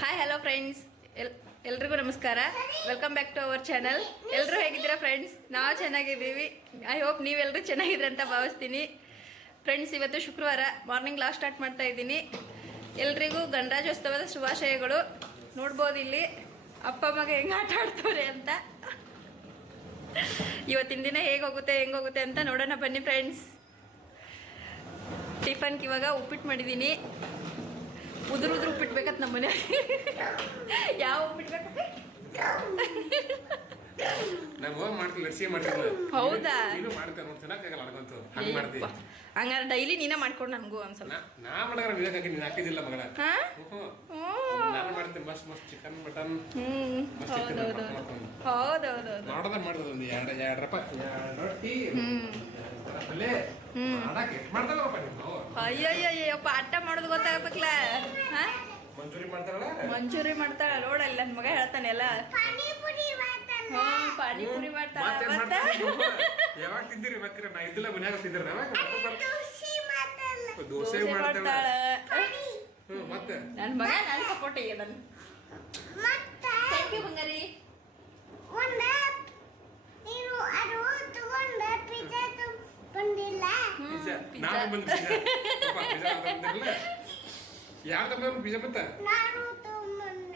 Hi hello friends ಎಲ್ ಎಲ್ರಿಗೂ ನಮಸ್ಕಾರ. Welcome back to our channel ಎಲ್ಲರೂ ಹೇಗಿದ್ದೀರಾ ಫ್ರೆಂಡ್ಸ್ ನಾವು ಚೆನ್ನಾಗಿದ್ದೀವಿ. ಐ ಹೋಪ್ ನೀವೆಲ್ಲರೂ ಚೆನ್ನಾಗಿದ್ರೆ ಅಂತ ಭಾವಿಸ್ತೀನಿ. ಫ್ರೆಂಡ್ಸ್ ಇವತ್ತು ಶುಕ್ರವಾರ ಮಾರ್ನಿಂಗ್ ಲಾಸ್ಟ್ ಸ್ಟಾರ್ಟ್ ಮಾಡ್ತಾ ಇದ್ದೀನಿ. ಎಲ್ರಿಗೂ ಗಣರಾಜ್ಯೋತ್ಸವದ ಶುಭಾಶಯಗಳು. ನೋಡ್ಬೋದು ಇಲ್ಲಿ ಅಪ್ಪ ಮಗ ಹೆಂಗೆ ಆಟ ಆಡ್ತವ್ರೆ ಅಂತ. ಇವತ್ತಿನ ದಿನ ಹೇಗೋಗುತ್ತೆ ಹೆಂಗೋಗುತ್ತೆ ಹೆಂಗೆ ಅಂತ ನೋಡೋಣ ಬನ್ನಿ ಫ್ರೆಂಡ್ಸ್ ಟಿಫನ್ಗೆ ಇವಾಗ ಉಪ್ಪಿಟ್ಟು ಮಾಡಿದ್ದೀನಿ. ಉದುರು ಉದುರು ಉಪ್ಪಿಟ್ಟು ಬೇಕತ್ ನಮ್ಮ ಮನೆ ಯಾವ ಉಪ್ಪಿಟ್ಬೇಕು ನಾನು ಹೋಗಿ ಮಾಡ್ತೀನಿ ಲಟ್ಸಿ ಮಾಡ್ತೀನಿ ಹೌದಾ? ನೀನು ಮಾಡ್ತೀನಿ ಚೆನ್ನಾಗಲ್ಲ ಅಡ್ಕೊಂತು ಹಂಗೆ ಮಾಡ್ತೀನಿ. ಹಂಗಾರೆ ಡೈಲಿ ನೀನೇ ಮಾಡ್ಕೊಂಡು ನನಗೂ ಅನ್ಸಲ್ಲ ನಾ ನಾ ಮಾಡಿದ್ರೆ ನಿನಗಾಗಿ ನೀನು ಹಾಕಿದಿಲ್ಲ ಮಗಳ ಹಾ? ಹ್ಞೂ ಹ್ಞೂ ನಾನು ಮಾಡ್ತೀನಿ ಮಸ್ತ್ ಮಸ್ತ್ ಚಿಕನ್ ಮಟನ್ ಹೌದೌದೌದು. ಮಾಡೋದ ಮಾಡೋದು ಒಂದು ಎರಡು ಎರಡು ರೂಪಾಯಿ. ಎರಡು ರೊಟ್ಟಿ. ಅಯ್ಯಯ್ಯಪ್ಪ ಅಟ್ಟ ಮಾಡೋದು ಗೊತ್ತಾಗಬೇಕಲ್ಲ? ಹಾ? ಮಂಚೂರಿ ಮಾಡ್ತಾರಲ್ಲ? ಮಂಚೂರಿ ಮಾಡ್ತಾಳ. ನೋಡಲ್ಲ ನನ್ನ ಮಗ ಹೇಳ್ತಾನೆ ಎಲ್ಲ. ಹ್ಞೂ ಪಾನಿಪುರಿ ಮಾಡ್ತಾಳ. ಮತ್ತೇನ್ ಮತ್ತೆ? ಮಾಡ್ತೀರಿ? ಯಾವಾಗ ತಿಂದಿರಿ ಮಕ್ಕಳ ನಾ ಇದ್ದಿಲ್ಲ ಮನ್ಯಾಗ ತಿಂದಿರಿ ನಾವಾಗ ದೋಸೆ ಮಾಡ್ತಾಳ. ಮತ್ತೆ? ನನ್ನ ಮಗ ನನ್ನ ಸಪೋರ್ಟ್ ಆಗ್ಯದ ಥ್ಯಾಂಕ್ ಯು ಬಂಗಾರಿ. ಒಂದ ನೀನು ಅದು ಬಂದು ಪಿಜ್ಜಾ ಯಾರು ತಗೊಂಡ್ ಪಿಜ್ಜಾ ಮತ್ತ?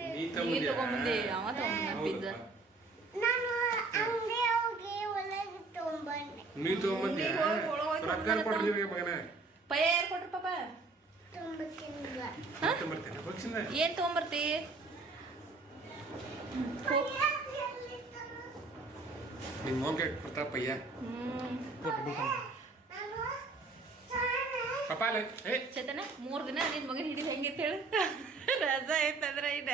ನೀ ನೀ ತಗೊಂಡ್ಯಾ? ತಗೊಂಬಂದೆ ಅವ ತಗೊಂಡ್. ಪಿಜ್ಜಾ ನೀ ಹೋಗ್ ರೊಕ್ಕ ಕೊಡ್ರಿ ನಿಮಗೆ ಮಗನ. ಯಾರು ಕೊಟ್ರು ಪಾಪ. ಏನ್ ತಗೊಂಬರ್ತಿ. ನಿಮ್ಮ ಹೋಗಿ. ಕೊಡ್ತಾರ ಪಯ್ಯ. ಪಾಪ ಚೇತನ ಮೂರ್ ದಿನ ನಿನ್ ಮಗನ್ ಹಿಡಿದು ಹೆಂಗಿತ್ತು ಹೇಳು. ರಜಾ ಐತಂದ್ರ ಇನ್ನ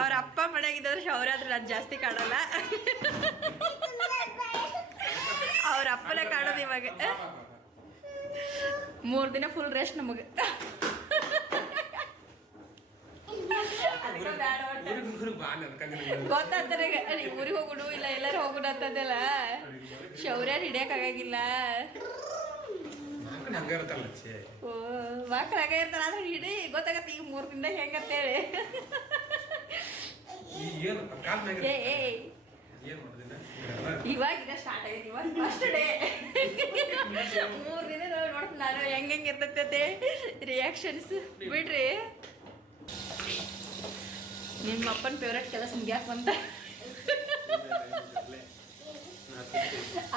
ಅವ್ರ ಅಪ್ಪ ಮನೆಯಾಗಿದ್ರೆ ಶೌರ್ಯ ಆದ್ರೆ ನಾನು ಜಾಸ್ತಿ ಕಾಣಲ್ಲ. ಅವ್ರ ಅಪ್ಪನ ಕಾಣೋದು ಇವಾಗ. ಮೂರ್ ದಿನ ಫುಲ್ ರೆಸ್ಟ್ ನಮಗೆ. ಗೊತ್ತಾಗ್ತಾರೆ ಊರಿಗೆ ಹೋಗುಡು ಇಲ್ಲ ಎಲ್ಲರೂ ಹೋಗುಣ ಅಂತದಲ್ಲ. ಶೌರ್ಯ ಹಿಡಿಯಕ್ ಆಗಂಗಿಲ್ಲ. ನಾಲ್ಕು ಹಂಗ ಇರುತ್ತಲ್ಲ ಛೇ. ಓ ಮಕ್ಳು ಹಾಗೆ ಇರ್ತಾರ ಆದ್ರೆ ಇಡಿ ಗೊತ್ತಾಗತ್ತೆ ಈಗ ಮೂರು ದಿನದಾಗ ಹೆಂಗಂತೇಳಿ ಈ ಏನು ಕಾಲ್ ಮ್ಯಾಗ ಏನು ಮಾಡೋದಿಲ್ಲ ಇವಾಗ ಈಗ ಸ್ಟಾರ್ಟ್ ಆಗೈತಿ ಇವಾಗ ಫಸ್ಟ್ ಡೇ ಮೂರು ದಿನ ನೋಡ್ತೀನಿ ನಾನು ಹೆಂಗ್ ಹೆಂಗ್ ಇರ್ತೈತೆ ರಿಯಾಕ್ಷನ್ಸ್ ಬಿಡ್ರಿ. ನಿಮ್ಮ ಅಪ್ಪನ ಫೇವ್ರೆಟ್ ಕೆಲಸ ಮುಗ್ಯಾಕ ಬಂತ?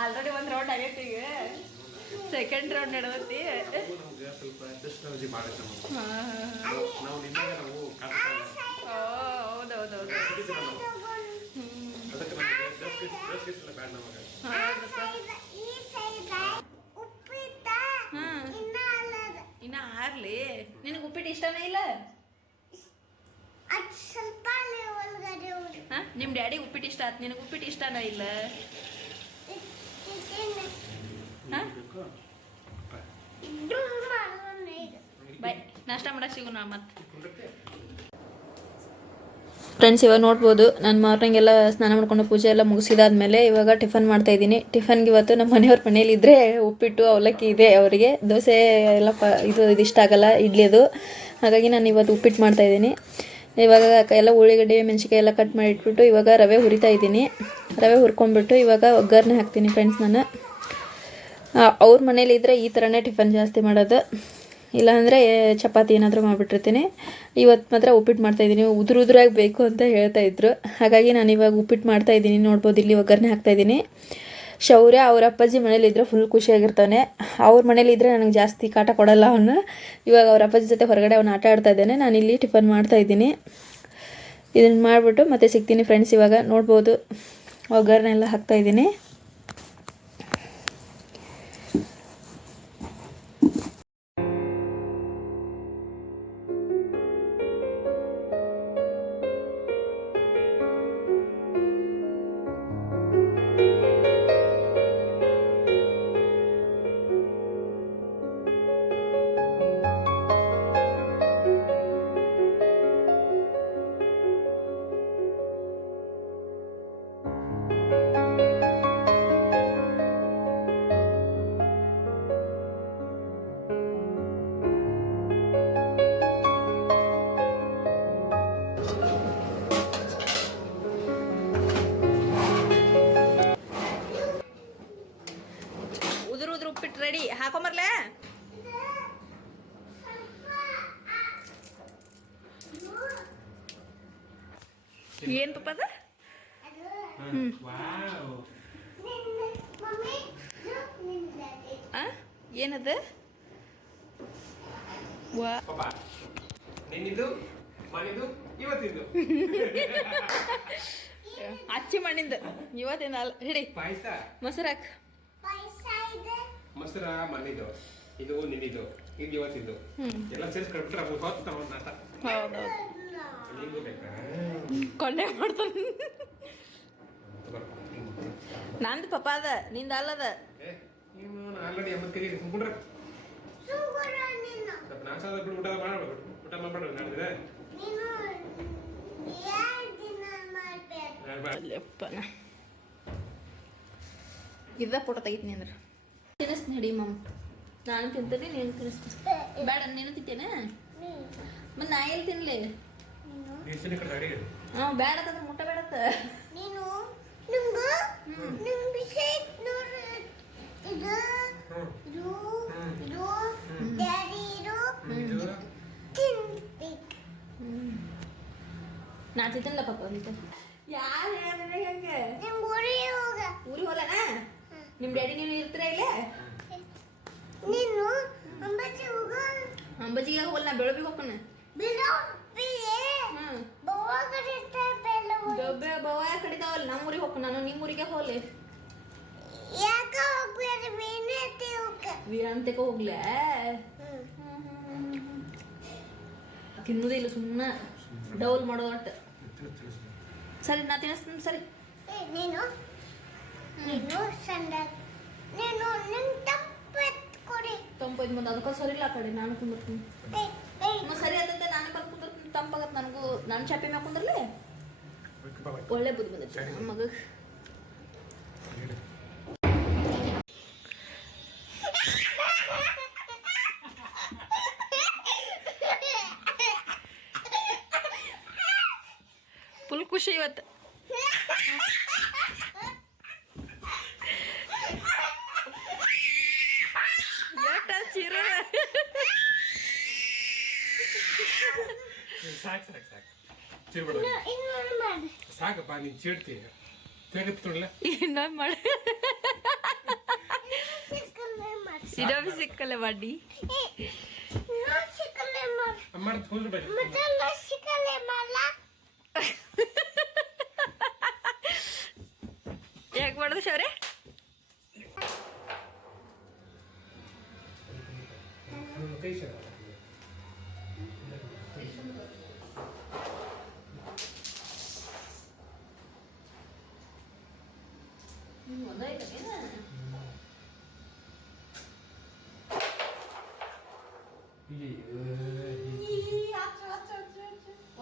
ಆಲ್ರೆಡಿ ಒಂದ್ ರೌಂಡ್ ಆಗೈತಿ ಈಗ. ಸೆಕೆಂಡ್ ರೌಂಡ್ ನಡೆದೈತಿ ನಮ್ಗೆ ಸ್ವಲ್ಪ ಡಿಸ್ಟರ್ಬ್ ಮಾಡೈತೆ ನಮಗೆ ಹಾ ನಾವು ನಿನ್ನಾಗ ನಾವು ಕಾಡ್ತಾ ಓ ಹೌದೌದೌದು. ಅದಕ್ಕೆ ನಮಗೆ ಡ್ರೆಸ್ ಡ್ರೆಸ್ ಗಿಸ್ ಬ್ಯಾಡ ನಮಗೆ ಇನ್ನ ಆರ್ಲಿ ನಿನಗೆ ಉಪ್ಪಿಟ್ಟು ಇಷ್ಟನೇ ಇಲ್ಲ ನಿಮ್ ಡ್ಯಾಡಿ ಉಪ್ಪಿಟ್ಟು ಇಷ್ಟ ಆತ್. ನಿನಗೆ ಉಪ್ಪಿಟ್ಟು ಇಷ್ಟನೇ ಇಲ್ಲ? ಹಾ ಬೈ ನಾಷ್ಟ ಫ್ರೆಂಡ್ಸ್ ಇವಾಗ ನೋಡ್ಬೋದು, ನಾನು ಮಾರ್ನಿಂಗ್ ಎಲ್ಲ ಸ್ನಾನ ಮಾಡ್ಕೊಂಡು ಪೂಜೆ ಎಲ್ಲ ಮುಗಿಸಿದಾದ್ಮೇಲೆ ಇವಾಗ ಟಿಫನ್ ಮಾಡ್ತಾ ಇದ್ದೀನಿ. ಟಿಫನ್ಗೆ ಇವತ್ತು ನಮ್ಮ ಮನೆಯವ್ರ ಮನೇಲಿ ಇದ್ದರೆ ಉಪ್ಪಿಟ್ಟು, ಅವಲಕ್ಕಿ ಇದೆ ಅವರಿಗೆ. ದೋಸೆ ಎಲ್ಲ ಪ ಇದು ಇದು ಇಷ್ಟ ಆಗಲ್ಲ ಇಡ್ಲಿದು ಹಾಗಾಗಿ ನಾನು ಇವತ್ತು ಉಪ್ಪಿಟ್ಟು ಮಾಡ್ತಾ ಇದ್ದೀನಿ. ಇವಾಗ ಎಲ್ಲ ಉಳ್ಳಿಗಡ್ಡೆ ಮೆಣಸಿಕಾಯಿ ಎಲ್ಲ ಕಟ್ ಮಾಡಿ ಇಟ್ಬಿಟ್ಟು ಇವಾಗ ರವೆ ಹುರಿತಾ ಇದ್ದೀನಿ. ರವೆ ಹುರ್ಕೊಂಡ್ಬಿಟ್ಟು ಇವಾಗ ಒಗ್ಗರಣೆ ಹಾಕ್ತೀನಿ ಫ್ರೆಂಡ್ಸ್ ನಾನು. ಅವ್ರ ಮನೇಲಿ ಇದ್ದರೆ ಈ ಥರನೇ ಟಿಫನ್ ಜಾಸ್ತಿ ಮಾಡೋದು. ಇಲ್ಲಾಂದರೆ ಚಪಾತಿ ಏನಾದರೂ ಮಾಡಿಬಿಟ್ಟಿರ್ತೀನಿ. ಇವತ್ತು ಮಾತ್ರ ಉಪ್ಪಿಟ್ಟು ಮಾಡ್ತಾಯಿದ್ದೀನಿ ಉದುರು ಉದುರಾಗಿ ಬೇಕು ಅಂತ ಹೇಳ್ತಾ ಇದ್ರು. ಹಾಗಾಗಿ ನಾನು ಇವಾಗ ಉಪ್ಪಿಟ್ಟು ಮಾಡ್ತಾಯಿದ್ದೀನಿ ನೋಡ್ಬೋದು ಇಲ್ಲಿ ಒಗ್ಗರಣೆ ಹಾಕ್ತಾಯಿದ್ದೀನಿ ಶೌರ್ಯ ಅವ್ರ ಅಪ್ಪಾಜಿ ಮನೇಲಿದ್ದರೆ ಫುಲ್ ಖುಷಿಯಾಗಿರ್ತಾನೆ ಅವ್ರ ಮನೇಲಿದ್ದರೆ ನನಗೆ ಜಾಸ್ತಿ ಕಾಟ ಕೊಡಲ್ಲ ಅವನು. ಇವಾಗ ಅವ್ರ ಅಪ್ಪಾಜಿ ಜೊತೆ ಹೊರಗಡೆ ಅವ್ನು ಆಟ ಆಡ್ತಾ ಇದ್ದಾನೆ. ನಾನು ಇಲ್ಲಿ ಟಿಫನ್ ಮಾಡ್ತಾಯಿದ್ದೀನಿ ಇದನ್ನು ಮಾಡಿಬಿಟ್ಟು ಮತ್ತೆ ಸಿಗ್ತೀನಿ ಫ್ರೆಂಡ್ಸ್ ಇವಾಗ. ನೋಡ್ಬೋದು. ಒಗ್ಗರಣೆ ಎಲ್ಲ ಹಾಕ್ತಾಯಿದ್ದೀನಿ ಆ? ಏನದ? ವಾ. ಅಚ್ಚಿ ಮಣ್ಣಿಂದ. ಇವತ್ತಿಂದ ಅಲ್ಲ. ಹಿಡಿ. ಪಾಯಸ? ಮೊಸರಾಕ್. ಮೊಸರ ಮನಿದು ಇದು ನಿನ್ನಿದು. ಇದು ಇವತ್ತಿದ್ದು ಎಲ್ಲ ಸೇರಿಸಿ ಕಟ್ಬಿಟ್ರೆ ಅದು ಹೊತ್ತು ಒಂದು ನಾಟ ಹೌದೌದು. ಕೊಂಡೆ ಮಾಡ್ತಾನೆ. ನಂದು ಪಪ್ಪ ಅದ. ನಿಂದ ಅಲ್ಲದ. ಆಲ್ರೆಡಿ ಎಂಬತ್ತು ಕೆಜಿ ಸುಮ್ಕೊಂಡ್ರೆ ಸ್ವಲ್ಪ ನಾಶ ಆದ ಬಿಟ್ಟು ಊಟ ಮಾಡ್ಬೇಕು ಊಟ ಮಾಡ್ಬೇಡ್ರಿ ನಾಡಿದ್ರೆ ಅಲ್ಲಪ್ಪನ. ಇದ ಫೋಟೋ ತೆಗಿತೀನಿ ಅಂದ್ರೆ. ತಿನ್ನಿಸ್ ನಡಿ ಮಮ್ಮ ನಾನು ತಿಂತೀನಿ ನೀನು ತಿನ್ನಿಸ್ತೀನಿ. ಬೇಡ ನೀನು ತಿಂತೇನೆ ಮತ್ತೆ ನಾ ಎಲ್ಲಿ ತಿನ್ಲಿ? ಹಾಂ ಬೇಡ ಅಂತಂದ್ರೆ ಮುಟ್ಟ ಬೇಡತ್ತ. ನೀನು ನಾ ತಿಂತೇನಲ್ಲ ಪಾಪ ಅಂತ. ಯಾರು ಹೇಳಿದ್ರೆ ಹೆಂಗೆ? ನಿಮ್ ಊರಿಗೆ ಹೋಗ. ಊರಿಗೆ ಹೋಗಲನ? ನಿಮ್ಮ ಡ್ಯಾಡಿ ನೀನು ಇರ್ತೀರ ಇಲ್ಲೇ? ನೀನು ಅಂಬಾಜಿ ಹೋಗ. ಅಂಬಜಿಗೆ ಹೋಗಲ್ಲ ನಾ ಬೆಳಗ್ಗೆ ಹೋಗ್ತಾನೆ ಹ್ಞೂ ಬವ್ವ ಕಡಿದಾವಲ್ಲ ನಮ್ಮ ಊರಿಗೆ ಹೋಗ್ತಾನೆ ನಾನು ನಿಮ್ಮ ಊರಿಗೆ ಹೋಗ್ಲಿ. ವೀರಾಂತಕ್ಕೆ ಹೋಗ್ಲೇ? ತಿನ್ನುವುದೇ ಇಲ್ಲ ಸುಮ್ಮನೆ ಡೌಲ್ ಮಾಡೋ ಒಟ್ಟು ಸರಿ ನಾ ತಿನ್ನಿಸ್ತೀನಿ ಸರಿ. ನೀನು? ನೀನು ಸಂಡ ನೀನು ನಿನ್ ತಪ್ಪತ್ ಕೊಡಿ. ತಂಪೈದು ಮುಂದೆ ಅದಕ್ಕೆ ಸರಿ ಇಲ್ಲ ಕಡೆ ನಾನು ಕುಂದಿರ್ತೀನಿ. ಮತ್ತೆ ಸರಿ ಅದಂತೆ ನಾನು ಬಂದು ಕುಂದಿರ್ತೀನಿ ತಂಪಾಗತ್ತೆ ನನಗೂ. ನಾನು ಚಾಪೆ ಮ್ಯಾಗ ಕುಂದ್ರಲಿ? ಒಳ್ಳೆ ಬುದ್ಧಿ ಬಂದೈತೆ. ಮಗ ಫುಲ್ ಖುಷಿ ಇವತ್ತು ಎಷ್ಟ ಚಿರ ಸಾಕು ಸಾಕು ಸಾಕು. ಚೀರ್ಬೇಡ ಸಾಕಪ್ಪ ನೀನು ಚೀಡ್ತಿ ತೆಗೆತ್ಕೊಡ್ಲ ಇನ್ನೊಂದು ಮಾಡ. ಸಿಡೋಬಿ ಸಿಕ್ಕಲ್ಲ ಮಾಡಿ. ಯಾಕೆ ಮಾಡಿದ್ರೆ ಶೌರ್ಯ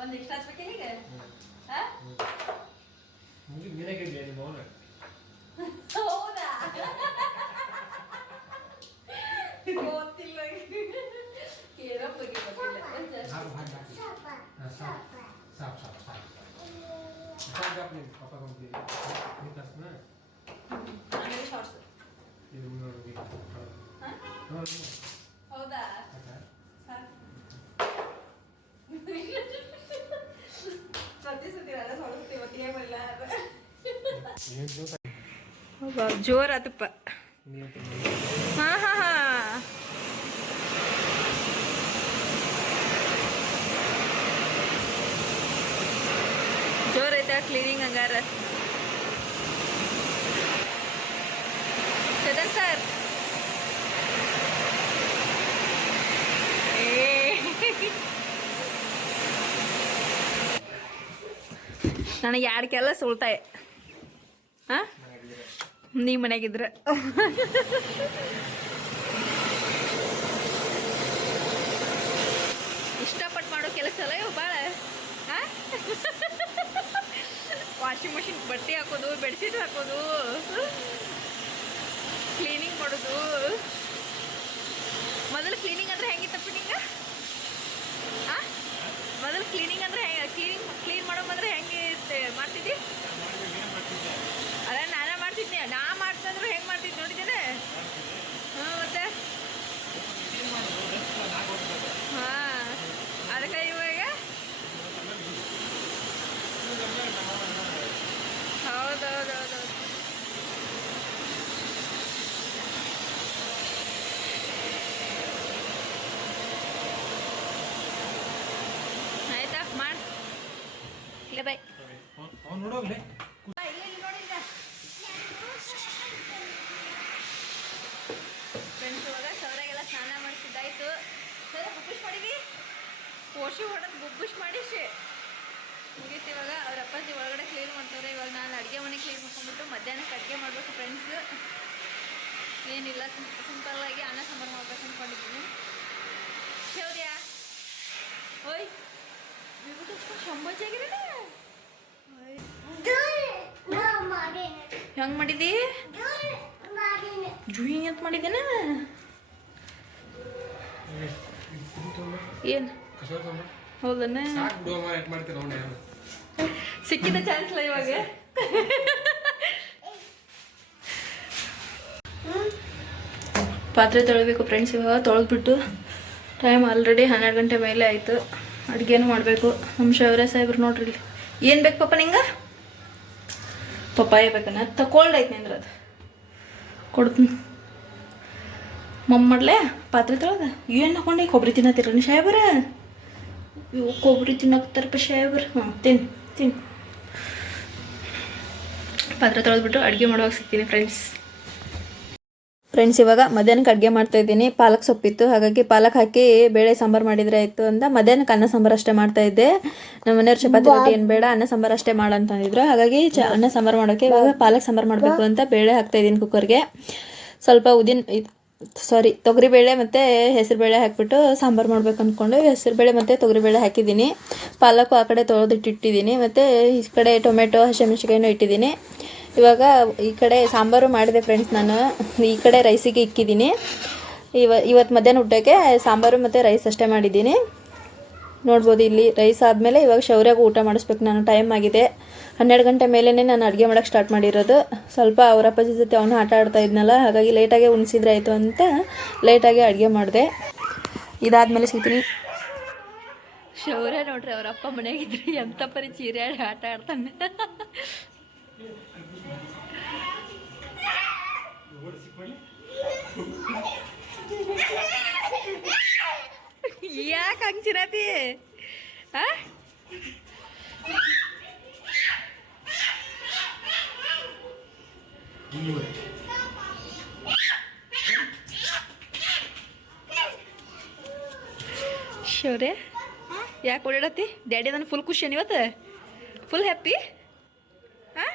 ಒಂದು ಇಷ್ಟ ಹಚ್ಬೇಕಿಲ್ಲ ಈಗ ಮುಗಿ ನಿನಗಿಲ್ಲ ನಿಮ್ಮ ಅವನ ಹೌದಾ ಗೊತ್ತಿಲ್ಲ ಕೇರೋ ಬಗ್ಗೆ ಗೊತ್ತಿಲ್ಲ ಹಾಕು ಹಾಕು ಹಾಕು ಸಪ ಹಾಂ ಸಾಕು ಸಪ ಸಾಕು ಸಾಕು ಸಾಕು ಸಾಕು ಹಾಕು ನೀನು ಪಪ್ಪ ಬಂದು ನೀನು ತರ್ಸ್ನ ಆಮೇಲೆ ಶಾರ್ಟ್ಸ್ ಇದು ನೋಡಿ ನೋಡಿ ಹೌದಾ ಆಯ್ತಾ ಸಾಕು ಪ್ರತಿ ಸತಿ ಎಲ್ಲ ಹೊಡಿಸ್ತೀವಿ ಒಟ್ಟಿಗೆ ಬರಲ್ಲ ಏನು ಜೋತ ಜೋರ್ ನೀವು ಹಾ ಹಾ ಹಾ ಜೋರ್ ಐತೆ ಕ್ಲೀನಿಂಗ್ ಹಂಗಾರ? ಚೇತನ್ ಸರ್ ನನಗೆ ಎರಡು ಕೆಲಸ ಹಾಂ ನೀ ಮನೆಯಾಗಿದ್ರ ಇಷ್ಟಪಟ್ಟು ಮಾಡೋ ಕೆಲಸ ಅಲ್ಲ ಇವು ಭಾಳ ವಾಷಿಂಗ್ ಮಷಿನ್ ಬಟ್ಟೆ ಹಾಕೋದು ಬೆಡ್ಶೀಟ್ ಹಾಕೋದು ಕ್ಲೀನಿಂಗ್ ಮಾಡೋದು. ಮೊದಲು ಕ್ಲೀನಿಂಗ್ ಅಂದ್ರೆ ಹೆಂಗಿತ್ತಪ್ಪ ನಿಂಗೆ? ಮೊದಲು ಕ್ಲೀನಿಂಗ್ ಅಂದ್ರೆ ಕ್ಲೀನಿಂಗ್ ಕ್ಲೀನ್ ಮಾಡೋ ಬಂದ್ರೆ ಹೆಂಗೆ ಇರ್ತೆ- ಮಾಡ್ತಿದ್ದಿ ಅದೇ ನಾನೇ ಮಾಡ್ತಿದ್ದೆ ನಾ ಮಾಡ್ತಂದ್ರೆ ಹೆಂಗೆ ಮಾಡ್ತಿದ್ದೆ ನೋಡಿದ್ದೇನೆ ಹಾಂ ಮತ್ತೆ ಹಾಂ ಅದಕ್ಕೆ ಇವಾಗ ನೋಡೋಗ್ಲಿ ಫ್ರೆಂಡ್ಸ್ ಇವಾಗ ಸೌರಾಗೆಲ್ಲ ಸ್ನಾನ ಮಾಡಿಸಿದ್ದಾಯ್ತು ಸರ್ ಬುಬ್ಬುಷ್ ಮಾಡಿದಿ ಪೋಷಿ ಹೊಡೆದು ಬುಬ್ಬುಷ್ ಮಾಡಿಸಿ ಮುಗೀತು ಇವಾಗ ಅವ್ರ ಅಪ್ಪಾಜಿ ಒಳಗಡೆ ಕ್ಲೀನ್ ಮಾಡ್ತಾರೆ ಇವಾಗ ನಾನು ಅಡುಗೆ ಮನೆ ಕ್ಲೀನ್ ಮಾಡ್ಕೊಂಡ್ಬಿಟ್ಟು ಮಧ್ಯಾಹ್ನಕ್ಕೆ ಅಡುಗೆ ಮಾಡಬೇಕು ಫ್ರೆಂಡ್ಸ್ ಏನಿಲ್ಲ ಸಿಂಪಲ್ ಆಗಿ ಅನ್ನ ಸಾಂಬಾರು ಮಾಡ್ಬೇಕು ಅಂದ್ಕೊಂಡಿದ್ದೀನಿ ಶೌರ್ಯ. ಓಯ್ ಮಾಡೇನೆ. ಹೆಂಗೆ ಮಾಡಿದಿ? ಜುಯಿ ಅಂತ ಮಾಡಿದ್ದೇನ ಏನು? ಹೌದನ್ನ ಸಿಕ್ಕಿದ ಚಾನ್ಸ್ ಇಲ್ಲ ಇವಾಗ? ಪಾತ್ರೆ ತೊಳಿಬೇಕು ಫ್ರೆಂಡ್ಸ್ ಇವಾಗ. ತೊಳೆದ್ಬಿಟ್ಟು ಟೈಮ್ ಆಲ್ರೆಡಿ ಹನ್ನೆರಡು ಗಂಟೆ ಮೇಲೆ ಆಯಿತು. ಅಡುಗೆನೂ ಮಾಡಬೇಕು. ನಮ್ಮ ಶೌರ್ಯ ಸಾಹೇಬ್ರು ನೋಡ್ರಿ ಏನು ಬೇಕು ಪಪ್ಪ ನಿಂಗೆ? ಪಪ್ಪಾಯ ತಗೊಳ್ಡ್ ಐತೆ ನಿಂದ್ರೆ ಅದು ಕೊಡ್ತೀನಿ ಮಮ್ಮ ಮಾಡ್ಲೆ ಪಾತ್ರೆ ತೊಳೆದ? ಏನು ಹಾಕೊಂಡೆ? ಕೊಬ್ಬರಿ ತಿನ್ನತ್ತಿರ ಸಾಹೇಬ್ರ? ಇವು ಕೊಬ್ಬರಿ ತಿನ್ನೋಕ್ತಾರಪ್ಪ ಸಾಹೇಬ್ರ. ಹಾಂ, ತಿನ್ ತಿನ್. ಪಾತ್ರೆ ತೊಳೆದ್ಬಿಟ್ಟು ಅಡುಗೆ ಮಾಡುವಾಗ ಸಿಗ್ತೀನಿ ಫ್ರೆಂಡ್ಸ್ ಫ್ರೆಂಡ್ಸ್ ಇವಾಗ ಮಧ್ಯಾಹ್ನಕ್ಕೆ ಅಡುಗೆ ಮಾಡ್ತಾ ಇದ್ದೀನಿ. ಪಾಲಕ್ ಸೊಪ್ಪಿತ್ತು. ಹಾಗಾಗಿ ಪಾಲಕ್ ಹಾಕಿ ಬೇಳೆ ಸಾಂಬಾರು ಮಾಡಿದರೆ ಆಯಿತು ಅಂತ ಮಧ್ಯಾಹ್ನಕ್ಕೆ ಅನ್ನ ಸಾಂಬಾರು ಅಷ್ಟೇ ಮಾಡ್ತಾ ಇದ್ದೆ. ನಮ್ಮ ಮನೆಯವ್ರು ಚಪಾತಿ ರೊಟ್ಟಿ ಏನು ಬೇಡ, ಅನ್ನ ಸಾಂಬಾರು ಅಷ್ಟೇ ಮಾಡಂತಂದಿದ್ರು ಹಾಗಾಗಿ ಚ ಅನ್ನ ಸಾಂಬಾರು ಮಾಡೋಕ್ಕೆ ಇವಾಗ ಪಾಲಕ್ ಸಾಂಬಾರು ಮಾಡಬೇಕು ಅಂತ ಬೇಳೆ ಹಾಕ್ತಾ ಇದ್ದೀನಿ ಕುಕ್ಕರ್ಗೆ. ಸ್ವಲ್ಪ ಉದಿನ ಸಾರಿ ತೊಗರಿಬೇಳೆ ಮತ್ತು ಹೆಸರುಬೇಳೆ ಹಾಕಿಬಿಟ್ಟು ಸಾಂಬಾರು ಮಾಡಬೇಕು ಅಂದ್ಕೊಂಡು ಹೆಸರುಬೇಳೆ ಮತ್ತು ತೊಗರಿಬೇಳೆ ಹಾಕಿದ್ದೀನಿ. ಪಾಲಕ್ಕು ಆ ಕಡೆ ತೊಳೆದಿಟ್ಟಿಟ್ಟಿದ್ದೀನಿ. ಮತ್ತು ಈ ಕಡೆ ಟೊಮೆಟೊ ಹಸಿಮೆಣ್ಸಿಕಾಯಿನೂ ಇಟ್ಟಿದ್ದೀನಿ. ಇವಾಗ ಈ ಕಡೆ ಸಾಂಬಾರು ಮಾಡಿದೆ ಫ್ರೆಂಡ್ಸ್ ನಾನು. ಈ ಕಡೆ ರೈಸಿಗೆ ಇಕ್ಕಿದ್ದೀನಿ. ಇವ ಇವತ್ತು ಮಧ್ಯಾಹ್ನ ಊಟಕ್ಕೆ ಸಾಂಬಾರು ಮತ್ತು ರೈಸ್ ಅಷ್ಟೇ ಮಾಡಿದ್ದೀನಿ. ನೋಡ್ಬೋದು ಇಲ್ಲಿ ರೈಸ್ ಆದಮೇಲೆ ಇವಾಗ ಶೌರ್ಯಾಗ ಊಟ ಮಾಡಿಸ್ಬೇಕು ನಾನು. ಟೈಮ್ ಆಗಿದೆ. ಹನ್ನೆರಡು ಗಂಟೆ ಮೇಲೇ ನಾನು ಅಡುಗೆ ಮಾಡೋಕ್ಕೆ ಸ್ಟಾರ್ಟ್ ಮಾಡಿರೋದು. ಸ್ವಲ್ಪ ಅವ್ರ ಅಪ್ಪಾಜಿ ಜೊತೆ ಅವನು ಆಟ ಆಡ್ತಾ ಇದ್ನಲ್ಲ, ಹಾಗಾಗಿ ಲೇಟಾಗೆ ಉಣಿಸಿದ್ರೆ ಆಯಿತು ಅಂತ ಲೇಟಾಗಿ ಅಡುಗೆ ಮಾಡಿದೆ. ಇದಾದಮೇಲೆ ಸಿಗ್ತೀನಿ. ಶೌರ್ಯ ನೋಡ್ರಿ ಅವರಪ್ಪ ಮನೆಯಾಗಿದ್ರೆ ಎಂಥ ಪರಿ ಚೀರ್ಯಾಡಿ ಆಟ ಆಡ್ತಾನೆ. ಯಾಕೆ ಹಂಗೆ ಚಿರಾತಿ ಆ ಶೌರ್ಯ ಯಾಕೆ ಓಡಾಡತ್ತಿ ಡ್ಯಾಡಿ ಅದನ್ನು ಫುಲ್ ಖುಷಿ ಇವತ್ತು ಫುಲ್ ಹ್ಯಾಪಿ ಹಾಂ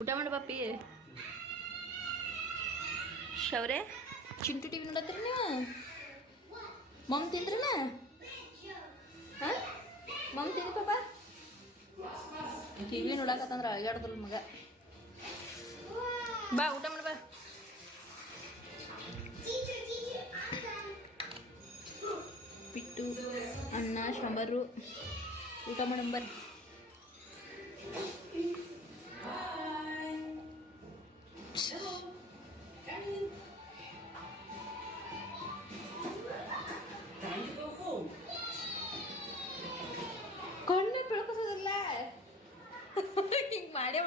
ಊಟ ಮಾಡು ಪಾಪಿ ಶೌರ್ಯ, ಚಿಂಟು ಟಿವಿ ನೋಡತ್ರ ನೀವು? ಮಮ್ ತಿಂದ್ರನ? ಹಾಂ? ಮಮ್ ತಿಂದು ಪಾಪ? ಟಿವಿ ನೋಡಕತ್ತಂದ್ರ ಅಳಗಾಡ್ದಲ್ಲ ಮಗ. ಬಾ, ಊಟ ಮಾಡು, ಬಾ. ಪಿಟ್ಟು, ಅನ್ನ, ಸಾಂಬಾರು. ಊಟ ಮಾಡಂಬರ್ರಿ ಕಣ್ಣು ಬೆಳಕಿಸೋದಿಲ್ಲ ಹಿಂಗೆ ಮಾಡೇ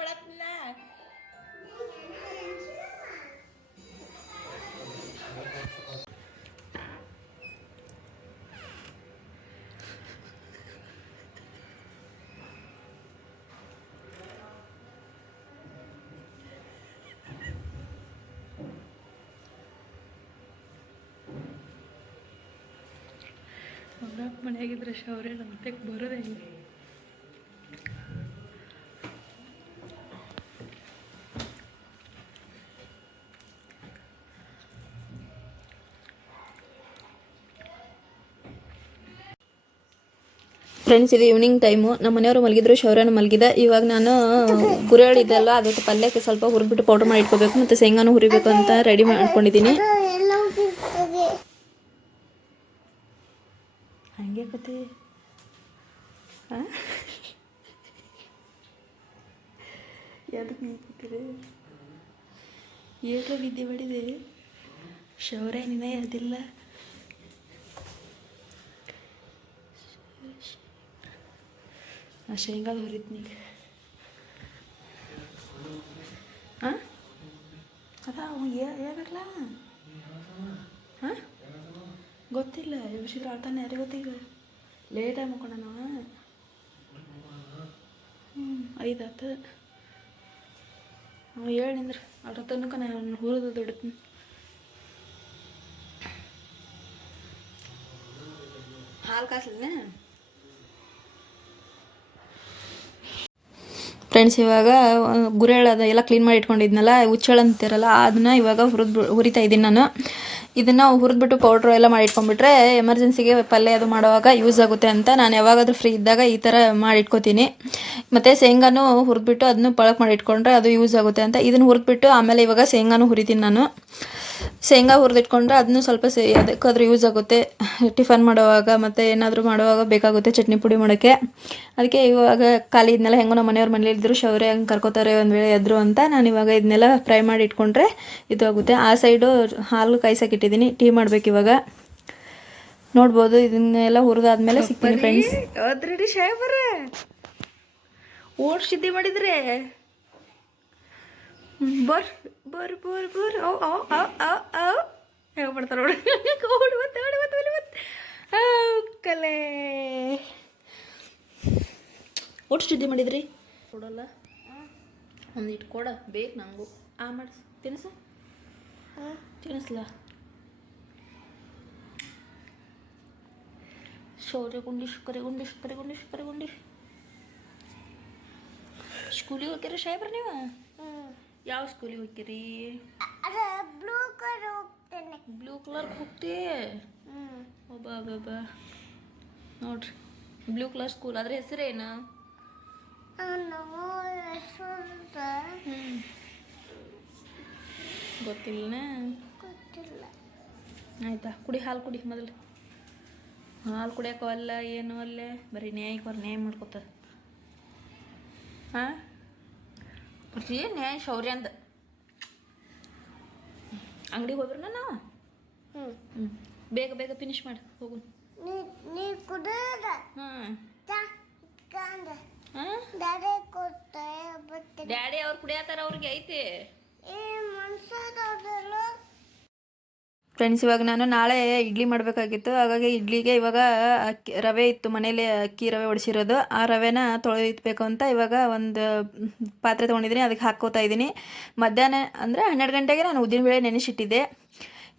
ಮನೆಯಾಗಿದ್ರೆ ಶೌರ್ಯ ನಮ್ಮ ಬರೋದೇ ಹೆಂಗೆ ಫ್ರೆಂಡ್ಸ್ ಇದು ಈವ್ನಿಂಗ್ ಟೈಮು ನಮ್ಮ ಮನೆಯವರು ಮಲಗಿದ್ರು ಶೌರ್ಯನ ಮಲಗಿದ. ಇವಾಗ ನಾನು ಗುರೆಗಳು ಇದೆಲ್ಲ ಅದಕ್ಕೆ ಪಲ್ಯಕ್ಕೆ ಸ್ವಲ್ಪ ಹುರಿದ್ಬಿಟ್ಟು ಪೌಡರ್ ಮಾಡಿ ಇಟ್ಕೋಬೇಕು, ಮತ್ತು ಶೇಂಗಾನು ಹುರಿಬೇಕು ಅಂತ ರೆಡಿ ಮಾಡ್ಕೊಂಡಿದ್ದೀನಿ ಎಲ್ಲ ಹೋಗಿರ್ತದೆ ಹಂಗೆ ಕತೆ ಯಾವ್ದಕ್ಕೆ ನೀವು ಕೂತೀರಿ ಏಟೋ ನಿದ್ದೆ ಮಾಡಿದೆ ನಾ ಶೇಂಗಾದ ಹುರಿದ್ನಿ ಹಾಂ ಅದ ಅವ ಹೇಳಲ್ಲ ಹಾಂ ಗೊತ್ತಿಲ್ಲ ಎಬ್ಸಿದ್ರೆ ಆಡ್ತಾನೆ ಯಾರಿಗೆ ಗೊತ್ತೀಗ? ಆಗಿ ಮುಕ್ಕೊಂಡ ನಾವು ಹ್ಞೂ ಐದಾತು ಅವ್ನು ಹೇಳಿ ನಿಂದ್ರೆ ಆಡ್ರ ತನಕ ನಾನು ಹುರಿದು ದುಡಿತೀನಿ ಹಾಲು ಕಾಸಲಿನ? ಫ್ರೆಂಡ್ಸ್ ಇವಾಗ ಗುರೆಳ ಅದ ಎಲ್ಲ ಕ್ಲೀನ್ ಮಾಡಿ ಇಟ್ಕೊಂಡಿದ್ನಲ್ಲ ಹುಚ್ಚಳ ಅಂತಿರಲ್ಲ ಅದನ್ನ ಇವಾಗ ಹುರಿದು ಹುರಿತಾ ಇದ್ದೀನಿ ನಾನು. ಇದನ್ನು ಹುರಿದ್ಬಿಟ್ಟು ಪೌಡ್ರು ಎಲ್ಲ ಮಾಡಿ ಇಟ್ಕೊಂಡ್ಬಿಟ್ರೆ ಎಮರ್ಜೆನ್ಸಿಗೆ ಪಲ್ಯ ಅದು ಮಾಡುವಾಗ ಯೂಸ್ ಆಗುತ್ತೆ ಅಂತ ನಾನು ಯಾವಾಗಾದ್ರೂ ಫ್ರೀ ಇದ್ದಾಗ ಈ ಥರ ಮಾಡಿ ಇಟ್ಕೋತೀನಿ. ಮತ್ತು ಶೇಂಗಾನು ಹುರಿದ್ಬಿಟ್ಟು ಅದನ್ನು ಪಳಕ್ ಮಾಡಿ ಇಟ್ಕೊಂಡ್ರೆ ಅದು ಯೂಸ್ ಆಗುತ್ತೆ ಅಂತ. ಇದನ್ನು ಹುರಿದ್ಬಿಟ್ಟು ಆಮೇಲೆ ಇವಾಗ ಶೇಂಗಾನು ಹುರಿತೀನಿ ನಾನು. ಶೇಂಗಾ ಹುರಿದಿಟ್ಕೊಂಡ್ರೆ ಅದನ್ನು ಸ್ವಲ್ಪ ಸೇ ಯೂಸ್ ಆಗುತ್ತೆ. ಟಿಫನ್ ಮಾಡುವಾಗ ಮತ್ತು ಏನಾದರೂ ಮಾಡುವಾಗ ಬೇಕಾಗುತ್ತೆ ಚಟ್ನಿ ಪುಡಿ ಮಾಡೋಕ್ಕೆ. ಅದಕ್ಕೆ ಇವಾಗ ಖಾಲಿ ಇದನ್ನೆಲ್ಲ ಹೆಂಗೋ ನಮ್ಮ ಮನೆಯವ್ರ ಮನೇಲಿ ಇದ್ದರು ಶೌರ್ಯ ಹಂಗೆ ಕರ್ಕೋತಾರೆ ಒಂದು ವೇಳೆ ಎದ್ರು ಅಂತ ನಾನು ಇವಾಗ ಇದನ್ನೆಲ್ಲ ಫ್ರೈ ಮಾಡಿ ಇಟ್ಕೊಂಡ್ರೆ ಇದು ಆಗುತ್ತೆ. ಆ ಸೈಡು ಹಾಲು ಕಾಯ್ಸಕ್ಕೆ ಇಟ್ಟಿದ್ದೀನಿ ಟೀ ಮಾಡ್ಬೇಕು ಇವಾಗ. ನೋಡ್ಬೋದು ಇದನ್ನೆಲ್ಲ ಹುರಿದಾದ್ಮೇಲೆ ಸಿಗ್ತೀನಿ ಫ್ರೆಂಡ್ಸ್ ರೆಡಿ ಶಾಯಬರ ಓಡ್ ಸಿದ್ಧಿ ಮಾಡಿದ್ರೆ. ಬರ್ ಬರ್ ಬರ್ ಬರ್. ಅವ್ ಅವ್ ಅವ್ ಅವ್ ಅವ್ ಹೇಗೆ ಮಾಡ್ತಾರೆ ನೋಡಿ. ಓಡಿ ಮತ್ತೆ ಓಡಿ ಮತ್ತೆ ಓಡಿ ಮತ್ತೆ. ಕಲೆ. ಓಟ್ ಸುದ್ದಿ ಮಾಡಿದ್ರಿ? ಕೊಡಲ್ಲ. ಒಂದು ಕೊಡ. ಬೇಕು ನನಗೂ ಆ ಮಾಡಿಸ್. ಹಾಂ. ತಿನ್ನಿಸ್ಲ ಶೌರ್ಯ ಗುಂಡಿಶ್ ಕರೆ ಗುಂಡಿಶ್ ಕರೆ ಗುಂಡಿಶ್ ಕರೆ ಗುಂಡಿಶ್ ಸ್ಕೂಲಿಗೆ ಹೋಗ್ಯಾರ ಸಾಹೇಬ್ರ ನೀವು? ಯಾವ ಸ್ಕೂಲಿಗೆ ಹೋಗ್ತೀರಿ? ಬ್ಲೂ ಕಲರ್ ಹೋಗ್ತೇನೆ. ಬ್ಲೂ ಕಲರ್ ಹೋಗ್ತಿ? ಒಬ್ಬ ಒಬ್ಬ ನೋಡ್ರಿ ಬ್ಲೂ ಕಲರ್ ಸ್ಕೂಲ್ ಅದ್ರ ಹೆಸರೇನು? ಗೊತ್ತಿಲ್ಲ. ಆಯ್ತಾ ಕುಡಿ ಹಾಲು ಕುಡಿ ಮೊದಲು. ಹಾಲು ಕುಡಿಯೋಕೆ ಅಲ್ಲ ಏನು ಅಲ್ಲೇ. ಬರೀ ನ್ಯಾಯ ಅವ್ರು ನ್ಯಾಯ ಮಾಡ್ಕೊತ. ಹಾಂ? ಬರೀ ನ್ಯಾಯ ಶೌರ್ಯ ಅಂದ? ಅಂಗಡಿಗೆ ಹೋದ್ರ ನಾವು? ಹ್ಞೂ ಬೇಗ ಬೇಗ ಫಿನಿಶ್ ಮಾಡಿ ಹೋಗು. ಡ್ಯಾಡಿ ಅವ್ರು ಕುಡಿಯತ್ತಾರ ಅವ್ರಿಗೆ ಐತಿ? ಫ್ರೆಂಡ್ಸ್ ಇವಾಗ ನಾನು ನಾಳೆ ಇಡ್ಲಿ ಮಾಡಬೇಕಾಗಿತ್ತು. ಹಾಗಾಗಿ ಇಡ್ಲಿಗೆ ಇವಾಗ ಅಕ್ಕಿ ರವೆ ಇತ್ತು. ಮನೇಲಿ ಅಕ್ಕಿ ರವೆ ಒಡಿಸಿರೋದು. ಆ ರವೆನ ತೊಳೆದಿತ್ಬೇಕು ಅಂತ ಇವಾಗ ಒಂದು ಪಾತ್ರೆ ತೊಗೊಂಡಿದ್ದೀನಿ. ಅದಕ್ಕೆ ಹಾಕ್ಕೋತಾ ಇದ್ದೀನಿ. ಮಧ್ಯಾಹ್ನ ಅಂದರೆ ಹನ್ನೆರಡು ಗಂಟೆಗೆ ನಾನು ಉದ್ದಿನಬೇಳೆ ನೆನೆಸಿಟ್ಟಿದ್ದೆ.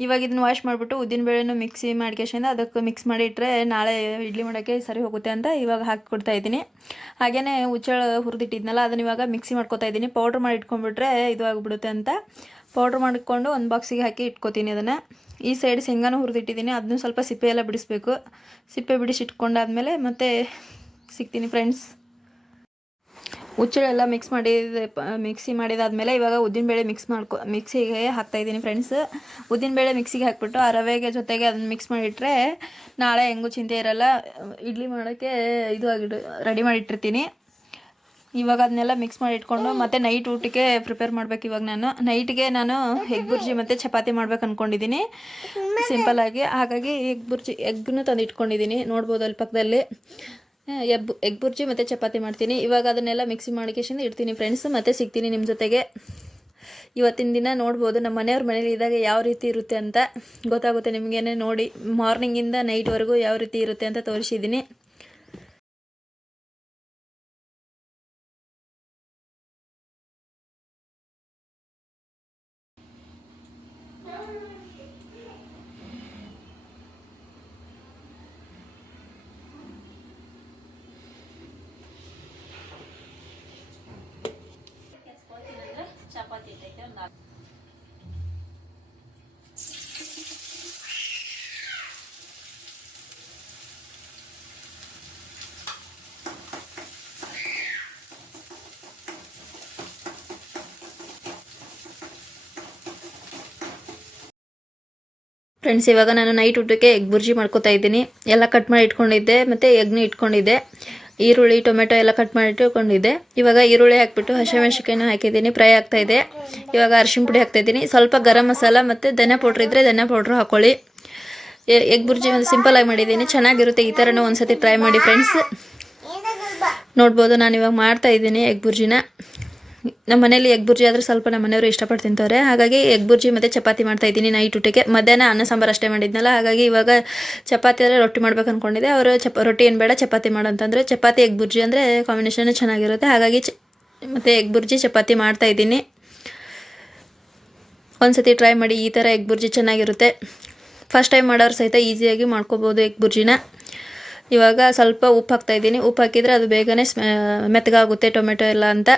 ಇವಾಗ ಇದನ್ನು ವಾಶ್ ಮಾಡಿಬಿಟ್ಟು ಉದ್ದಿನಬೇಳೆನೂ ಮಿಕ್ಸಿ ಮಾಡ್ಕೇಶಿಂದ ಅದಕ್ಕೆ ಮಿಕ್ಸ್ ಮಾಡಿ ಇಟ್ಟರೆ ನಾಳೆ ಇಡ್ಲಿ ಮಾಡೋಕ್ಕೆ ಸರಿ ಹೋಗುತ್ತೆ ಅಂತ ಇವಾಗ ಹಾಕಿ ಇದ್ದೀನಿ. ಹಾಗೆಯೇ ಹುಚ್ಚಳ ಹುರಿದಿಟ್ಟಿದ್ನಲ್ಲ, ಅದನ್ನ ಇವಾಗ ಮಿಕ್ಸಿ ಮಾಡ್ಕೊತಾ ಇದ್ದೀನಿ. ಪೌಡ್ರ್ ಮಾಡಿ ಇಟ್ಕೊಂಡ್ಬಿಟ್ರೆ ಇದು ಆಗಿಬಿಡುತ್ತೆ ಅಂತ. ಪೌಡ್ರ್ ಮಾಡಿಕೊಂಡು ಒಂದು ಬಾಕ್ಸಿಗೆ ಹಾಕಿ ಇಟ್ಕೊತೀನಿ ಅದನ್ನು. ಈ ಸೈಡ್ ಶೇಂಗಾನು ಹುರಿದಿಟ್ಟಿದ್ದೀನಿ ಅದನ್ನು ಸ್ವಲ್ಪ ಸಿಪ್ಪೆ ಎಲ್ಲ ಬಿಡಿಸ್ಬೇಕು. ಸಿಪ್ಪೆ ಬಿಡಿಸಿ ಇಟ್ಕೊಂಡಾದ್ಮೇಲೆ ಮತ್ತೆ ಸಿಗ್ತೀನಿ ಫ್ರೆಂಡ್ಸ್ ಹುಚ್ಚಳೆಲ್ಲ ಮಿಕ್ಸ್ ಮಾಡಿದ ಮಿಕ್ಸಿ ಮಾಡಿದಾದ್ಮೇಲೆ ಇವಾಗ ಉದ್ದಿನಬೇಳೆ ಮಿಕ್ಸ್ ಮಾಡ್ಕೊ ಮಿಕ್ಸಿಗೆ ಹಾಕ್ತಾಯಿದ್ದೀನಿ ಫ್ರೆಂಡ್ಸ್ ಉದ್ದಿನಬೇಳೆ ಮಿಕ್ಸಿಗೆ ಹಾಕ್ಬಿಟ್ಟು ಆ ರವೆಗೆ ಜೊತೆಗೆ ಅದನ್ನ ಮಿಕ್ಸ್ ಮಾಡಿಟ್ರೆ ನಾಳೆ ಹೆಂಗೂ ಚಿಂತೆ ಇರಲ್ಲ. ಇಡ್ಲಿ ಮಾಡೋಕ್ಕೆ ಇದು ಆಗಿಡು ರೆಡಿ ಮಾಡಿಟ್ಟಿರ್ತೀನಿ. ಇವಾಗ ಅದನ್ನೆಲ್ಲ ಮಿಕ್ಸ್ ಮಾಡಿ ಇಟ್ಕೊಂಡು ಮತ್ತೆ ನೈಟ್ ಊಟಕ್ಕೆ ಪ್ರಿಪೇರ್ ಮಾಡ್ಬೇಕು ಇವಾಗ ನಾನು. ನೈಟ್ಗೆ ನಾನು ಎಗ್ ಬುರ್ಜಿ ಮತ್ತು ಚಪಾತಿ ಮಾಡ್ಬೇಕು ಸಿಂಪಲ್ ಆಗಿ, ಹಾಗಾಗಿ ಎಗ್ ಬುರ್ಜಿ ಎಗ್ನು ತಂದು ಇಟ್ಕೊಂಡಿದ್ದೀನಿ ನೋಡ್ಬೋದು ಅಲ್ಲಿ ಪಕ್ಕದಲ್ಲಿ. ಎಗ್ ಎಗ್ ಬುರ್ಜಿ ಮತ್ತು ಚಪಾತಿ ಮಾಡ್ತೀನಿ. ಇವಾಗ ಅದನ್ನೆಲ್ಲ ಮಿಕ್ಸಿ ಮಾಡಿಕೇಶಿಂದ ಇಡ್ತೀನಿ ಫ್ರೆಂಡ್ಸ್ ಮತ್ತೆ ಸಿಗ್ತೀನಿ ನಿಮ್ಮ ಜೊತೆಗೆ. ಇವತ್ತಿನ ದಿನ ನೋಡ್ಬೋದು ನಮ್ಮ ಮನೆಯವ್ರ ಮನೇಲಿ ಇದ್ದಾಗ ಯಾವ ರೀತಿ ಇರುತ್ತೆ ಅಂತ ಗೊತ್ತಾಗುತ್ತೆ ನಿಮಗೇನೆ ನೋಡಿ. ಮಾರ್ನಿಂಗಿಂದ ನೈಟ್ವರೆಗೂ ಯಾವ ರೀತಿ ಇರುತ್ತೆ ಅಂತ ತೋರಿಸಿದ್ದೀನಿ ಫ್ರೆಂಡ್ಸ್ ಇವಾಗ ನಾನು ನೈಟ್ ಊಟಕ್ಕೆ ಎಗ್ ಬುರ್ಜಿ ಮಾಡ್ಕೊತಾ ಇದ್ದೀನಿ. ಎಲ್ಲ ಕಟ್ ಮಾಡಿ ಇಟ್ಕೊಂಡಿದ್ದೆ, ಮತ್ತು ಎಗ್ನ ಇಟ್ಕೊಂಡಿದ್ದೆ. ಈರುಳ್ಳಿ, ಟೊಮೆಟೊ ಎಲ್ಲ ಕಟ್ ಮಾಡಿ ಇಟ್ಕೊಂಡಿದ್ದೆ. ಇವಾಗ ಈರುಳ್ಳಿ ಹಾಕ್ಬಿಟ್ಟು ಹಸಿಮೆಣಸಿಕಾಯಿನ ಹಾಕಿದ್ದೀನಿ, ಫ್ರೈ ಆಗ್ತಾ ಇದೆ. ಇವಾಗ ಅರಿಶಿನ ಪುಡಿ ಹಾಕ್ತಾ ಇದ್ದೀನಿ. ಸ್ವಲ್ಪ ಗರಂ ಮಸಾಲ ಮತ್ತು ಧನಿಯಾ ಪೌಡ್ರ್ ಇದ್ದರೆ ಧನಿಯಾ ಪೌಡ್ರ್ ಹಾಕ್ಕೊಳ್ಳಿ ಎಗ್ ಬುರ್ಜಿ ಒಂದು ಸಿಂಪಲ್ ಆಗಿ ಮಾಡಿದ್ದೀನಿ. ಚೆನ್ನಾಗಿರುತ್ತೆ ಈ ಥರನೂ ಒಂದ್ಸತಿ ಟ್ರೈ ಮಾಡಿ ಫ್ರೆಂಡ್ಸ್ ನೋಡ್ಬೋದು ನಾನು ಇವಾಗ ಮಾಡ್ತಾ ಇದ್ದೀನಿ ಎಗ್ ಬುರ್ಜಿನ. ನಮ್ಮ ಮನೇಲಿ ಎಗ್ ಬುರ್ಜಿ ಆದರೆ ಸ್ವಲ್ಪ ನಮ್ಮ ಮನೆಯವರು ಇಷ್ಟಪಟ್ಟು ತಿಂತಾರೆ ಹಾಗಾಗಿ ಎಗ್ ಬುರ್ಜಿ ಮತ್ತು ಚಪಾತಿ ಮಾಡ್ತಾ ಇದ್ದೀನಿ ನೈಟ್ ಊಟಕ್ಕೆ. ಮಧ್ಯಾಹ್ನ ಅನ್ನ ಸಾಂಬಾರು ಅಷ್ಟೇ ಮಾಡಿದ್ನಲ್ಲ, ಹಾಗಾಗಿ ಇವಾಗ ಚಪಾತಿ ಆದರೆ ರೊಟ್ಟಿ ಮಾಡ್ಬೇಕು ಅಂದ್ಕೊಂಡಿದ್ದೆ ಅವರು ಚಪ, ರೊಟ್ಟಿ ಏನು ಬೇಡ, ಚಪಾತಿ ಮಾಡು ಅಂತಂದರೆ ಚಪಾತಿ, ಎಗ್ ಬುರ್ಜಿ ಅಂದರೆ ಕಾಂಬಿನೇಷನ್ ಚೆನ್ನಾಗಿರುತ್ತೆ. ಹಾಗಾಗಿ ಚ, ಮತ್ತು ಎಗ್ ಬುರ್ಜಿ ಚಪಾತಿ ಮಾಡ್ತಾ ಇದ್ದೀನಿ. ಒಂದ್ಸತಿ ಟ್ರೈ ಮಾಡಿ ಈ ಥರ ಎಗ್ ಬುರ್ಜಿ ಚೆನ್ನಾಗಿರುತ್ತೆ. ಫಸ್ಟ್ ಟೈಮ್ ಮಾಡೋರು ಸಹಿತ ಈಸಿಯಾಗಿ ಮಾಡ್ಕೋಬೋದು ಎಗ್ ಬುರ್ಜಿನ. ಇವಾಗ ಸ್ವಲ್ಪ ಉಪ್ಪು ಹಾಕ್ತಾಯಿದ್ದೀನಿ ಉಪ್ಪು ಹಾಕಿದರೆ ಅದು ಬೇಗನೆ ಸ್ಮೆ, ಮೆತ್ತಗಾಗುತ್ತೆ ಟೊಮೆಟೊ ಎಲ್ಲ ಅಂತ.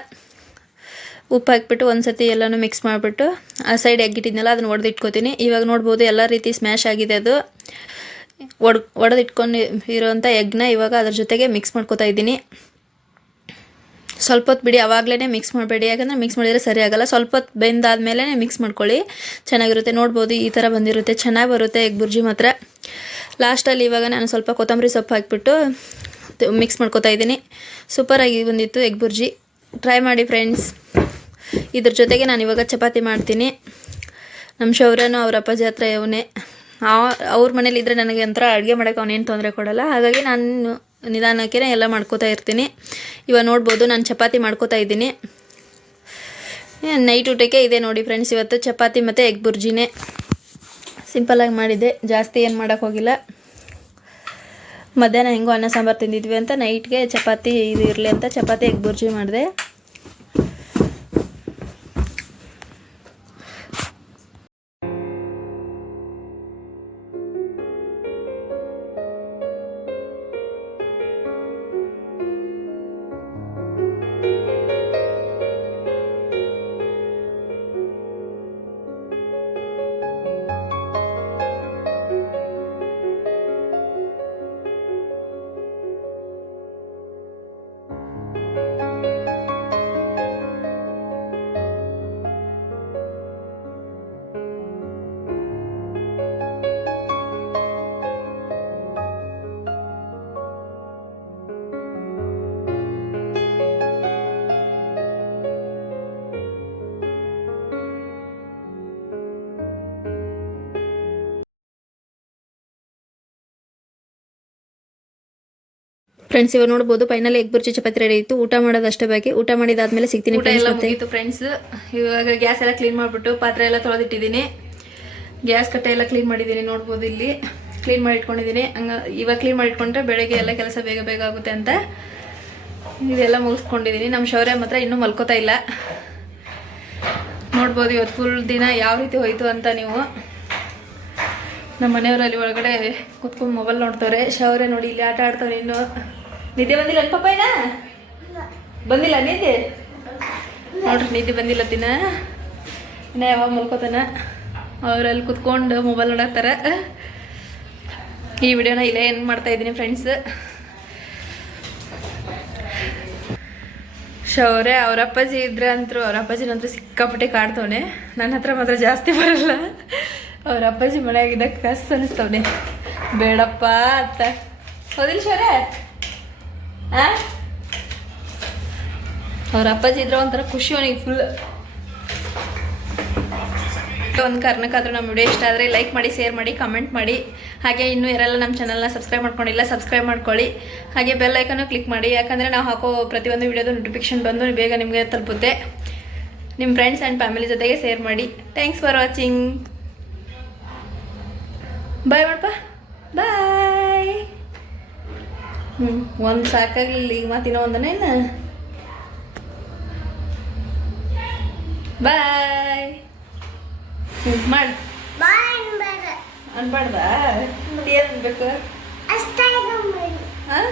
ಉಪ್ಪು ಹಾಕ್ಬಿಟ್ಟು ಒಂದು ಸತಿ ಎಲ್ಲನೂ ಮಿಕ್ಸ್ ಮಾಡಿಬಿಟ್ಟು ಆ ಸೈಡ್ ಎಗ್ಗಿಟ್ಟಿದ್ನಲ್ಲ ಅದನ್ನು ಒಡೆದು ಇಟ್ಕೋತೀನಿ ಇವಾಗ ನೋಡ್ಬೋದು ಎಲ್ಲ ರೀತಿ ಸ್ಮ್ಯಾಶ್ ಆಗಿದೆ ಅದು. ಒಡ್ ಒಡೆದು ಇರೋವಂಥ ಎಗ್ನ ಇವಾಗ ಅದ್ರ ಜೊತೆಗೆ ಮಿಕ್ಸ್ ಮಾಡ್ಕೊತಾ ಇದ್ದೀನಿ. ಸ್ವಲ್ಪ ಹೊತ್ತು ಬಿಡಿ ಅವಾಗಲೇ ಮಿಕ್ಸ್ ಮಾಡಬೇಡಿ. ಯಾಕಂದರೆ ಮಿಕ್ಸ್ ಮಾಡಿದರೆ ಸರಿ ಆಗೋಲ್ಲ. ಸ್ವಲ್ಪ ಹೊತ್ತು ಬೆಂದಾದ್ಮೇಲೆ ಮಿಕ್ಸ್ ಮಾಡ್ಕೊಳ್ಳಿ. ಚೆನ್ನಾಗಿರುತ್ತೆ. ನೋಡ್ಬೋದು ಈ ಥರ ಬಂದಿರುತ್ತೆ. ಚೆನ್ನಾಗಿ ಬರುತ್ತೆ ಎಗ್ ಬುರ್ಜಿ ಮಾತ್ರ. ಲಾಸ್ಟಲ್ಲಿ ಇವಾಗ ನಾನು ಸ್ವಲ್ಪ ಕೊತ್ತಂಬರಿ ಸೊಪ್ಪು ಹಾಕಿಬಿಟ್ಟು ಮಿಕ್ಸ್ ಮಾಡ್ಕೋತಾ ಇದ್ದೀನಿ. ಸೂಪರಾಗಿ ಬಂದಿತ್ತು ಎಗ್ ಬುರ್ಜಿ. ಟ್ರೈ ಮಾಡಿ ಫ್ರೆಂಡ್ಸ್ ಇದ್ರ ಜೊತೆಗೆ ನಾನು ಇವಾಗ ಚಪಾತಿ ಮಾಡ್ತೀನಿ. ನಮ್ಮ ಶೌರ್ಯನೂ ಅವ್ರ ಅಪ್ಪಾಜಿ ಹತ್ರ ಇವನೇ ಅವ್ರ ಮನೇಲಿ ಇದ್ದರೆ ನನಗೆ ಒಂಥರ ಅಡುಗೆ ಮಾಡೋಕ್ಕೆ ಅವನೇನು ತೊಂದರೆ ಕೊಡಲ್ಲ. ಹಾಗಾಗಿ ನಾನು ನಿಧಾನಕ್ಕೆ ಎಲ್ಲ ಮಾಡ್ಕೋತಾ ಇರ್ತೀನಿ. ಇವಾಗ ನೋಡ್ಬೋದು, ನಾನು ಚಪಾತಿ ಮಾಡ್ಕೋತಾ ಇದ್ದೀನಿ. ನೈಟ್ ಊಟಕ್ಕೆ ಇದೆ ನೋಡಿ ಫ್ರೆಂಡ್ಸ್ ಇವತ್ತು ಚಪಾತಿ ಮತ್ತು ಎಗ್ ಬುರ್ಜಿನೇ ಸಿಂಪಲಾಗಿ ಮಾಡಿದ್ದೆ, ಜಾಸ್ತಿ ಏನು ಮಾಡೋಕ್ಕೆ ಹೋಗಿಲ್ಲ. ಮಧ್ಯಾಹ್ನ ಹೆಂಗೋ ಅನ್ನ ಸಾಂಬಾರು ತಿಂದಿದ್ವಿ ಅಂತ ನೈಟ್ಗೆ ಚಪಾತಿ ಇದು ಇರಲಿ ಅಂತ, ಚಪಾತಿ ಎಗ್ ಬುರ್ಜಿ ಮಾಡಿದೆ. ಫ್ರೆಂಡ್ಸ್ ಇವಾಗ ನೋಡಬಹುದು final egg bhurji chapati ready ಇತ್ತು. ಊಟ ಮಾಡೋದಷ್ಟೇ ಬಾಕಿ. ಊಟ ಮಾಡಿದಾದ್ಮೇಲೆ ಸಿಗ್ತೀನಿ ಫ್ರೆಂಡ್ಸ್ ಇವಾಗ ಗ್ಯಾಸ್ ಎಲ್ಲ ಕ್ಲೀನ್ ಮಾಡಿಬಿಟ್ಟು ಪಾತ್ರೆ ಎಲ್ಲ ತೊಳೆದಿಟ್ಟಿದ್ದೀನಿ. ಗ್ಯಾಸ್ ಕಟ್ಟೆ ಎಲ್ಲ ಕ್ಲೀನ್ ಮಾಡಿದ್ದೀನಿ ನೋಡ್ಬೋದು ಇಲ್ಲಿ. ಕ್ಲೀನ್ ಮಾಡಿ ಇಟ್ಕೊಂಡಿದ್ದೀನಿ ಹಂಗ ಇವಾಗ ಕ್ಲೀನ್ ಮಾಡಿ ಇಟ್ಕೊಂಡ್ರೆ ಬೆಳಗ್ಗೆ ಎಲ್ಲ ಕೆಲಸ ಬೇಗ ಬೇಗ ಆಗುತ್ತೆ ಅಂತ ಇದೆಲ್ಲ ಮುಗಿಸ್ಕೊಂಡಿದ್ದೀನಿ. ನಮ್ಮ ಶೌರ್ಯ ಮಾತ್ರ ಇನ್ನೂ ಮಲ್ಕೋತಾ ಇಲ್ಲ. ನೋಡ್ಬೋದು ಇವತ್ತು ಫುಲ್ ದಿನ ಯಾವ ರೀತಿ ಹೋಯಿತು ಅಂತ ನೀವು. ನಮ್ಮ ಮನೆಯವರಲ್ಲಿ ಒಳಗಡೆ ಕುತ್ಕೊಂಡು ಮೊಬೈಲ್ ನೋಡ್ತವ್ರೆ. ಶೌರ್ಯ ನೋಡಿ ಇಲ್ಲಿ ಆಟ ಆಡ್ತವ್ರೆ ಇನ್ನು. ನಿದ್ದೆ ಬಂದಿಲ್ಲ ಪಾಪ ಏನ ಬಂದಿಲ್ಲ ನಿದ್ದೆ? ನೋಡ್ರಿ ನಿದ್ದೆ ಬಂದಿಲ್ಲ ದಿನ. ಇನ್ನ ಯಾವಾಗ ಮಲ್ಕೋತಾನ? ಅವರಲ್ಲಿ ಕುತ್ಕೊಂಡು ಮೊಬೈಲ್ ನೋಡತ್ತಾರ ಈ ವಿಡಿಯೋನ ಇಲ್ಲೇ ಏನು ಮಾಡ್ತಾ ಇದ್ದೀನಿ ಫ್ರೆಂಡ್ಸ್ ಶೌರ್ಯ ಅವ್ರ ಅಪ್ಪಾಜಿ ಇದ್ರೆ ಅಂತೂ ಅವ್ರ ಅಪ್ಪಾಜಿನಂತೂ ಸಿಕ್ಕಾಪಟ್ಟೆ ಕಾಡ್ತವನೆ. ನನ್ನ ಹತ್ರ ಮಾತ್ರ ಜಾಸ್ತಿ ಬರಲ್ಲ. ಅವ್ರ ಅಪ್ಪಾಜಿ ಮನೆಯಾಗಿದ್ದ ಕಸ್ ಅನಿಸ್ತವನೆ. ಬೇಡಪ್ಪ ಅಂತ. ಹೌದಿಲ್ಲ ಶೌರ್ಯ ಅವ್ರ ಅಪ್ಪಾಜಿ ಇದ್ರೆ ಒಂಥರ ಖುಷಿ ಅವನಿಗೆ ಫುಲ್ ಒಂದು ಕಾರಣಕ್ಕಾದ್ರೂ ನಮ್ಮ ವಿಡಿಯೋ ಇಷ್ಟ ಆದರೆ ಲೈಕ್ ಮಾಡಿ ಶೇರ್ ಮಾಡಿ ಕಮೆಂಟ್ ಮಾಡಿ. ಹಾಗೆ ಇನ್ನೂ ಯಾರೆಲ್ಲ ನಮ್ಮ ಚಾನಲ್ನ ಸಬ್ಸ್ಕ್ರೈಬ್ ಮಾಡ್ಕೊಂಡಿಲ್ಲ ಸಬ್ಸ್ಕ್ರೈಬ್ ಮಾಡ್ಕೊಳ್ಳಿ. ಹಾಗೆ ಬೆಲ್ ಐಕನ್ನು ಕ್ಲಿಕ್ ಮಾಡಿ. ಯಾಕಂದರೆ ನಾವು ಹಾಕೋ ಪ್ರತಿಯೊಂದು ವಿಡಿಯೋದು ನೋಟಿಫಿಕೇಶನ್ ಬಂದು ಬೇಗ ನಿಮಗೆ ತಲುಪುತ್ತೆ. ನಿಮ್ಮ ಫ್ರೆಂಡ್ಸ್ ಆ್ಯಂಡ್ ಫ್ಯಾಮಿಲಿ ಜೊತೆಗೆ ಶೇರ್ ಮಾಡಿ. ಥ್ಯಾಂಕ್ಸ್ ಫಾರ್ ವಾಚಿಂಗ್ ಬಾಯ್ ಮಾಡಪ್ಪ ಬಾಯ್ ಹ್ಞೂ ಒಂದು ಸಾಕಾಗಲಿಲ್ಲ. ಈಗ ಮಾತಿನ ಒಂದನೇ ಬಾಯ್ ಹ್ಞೂ ಮಾಡಿ. ಅನ್ಬಾರ್ದಾ? ಮತ್ತೆ ಏನು ಅನ್ಬೇಕು? ಅಷ್ಟೇ ಹಾಂ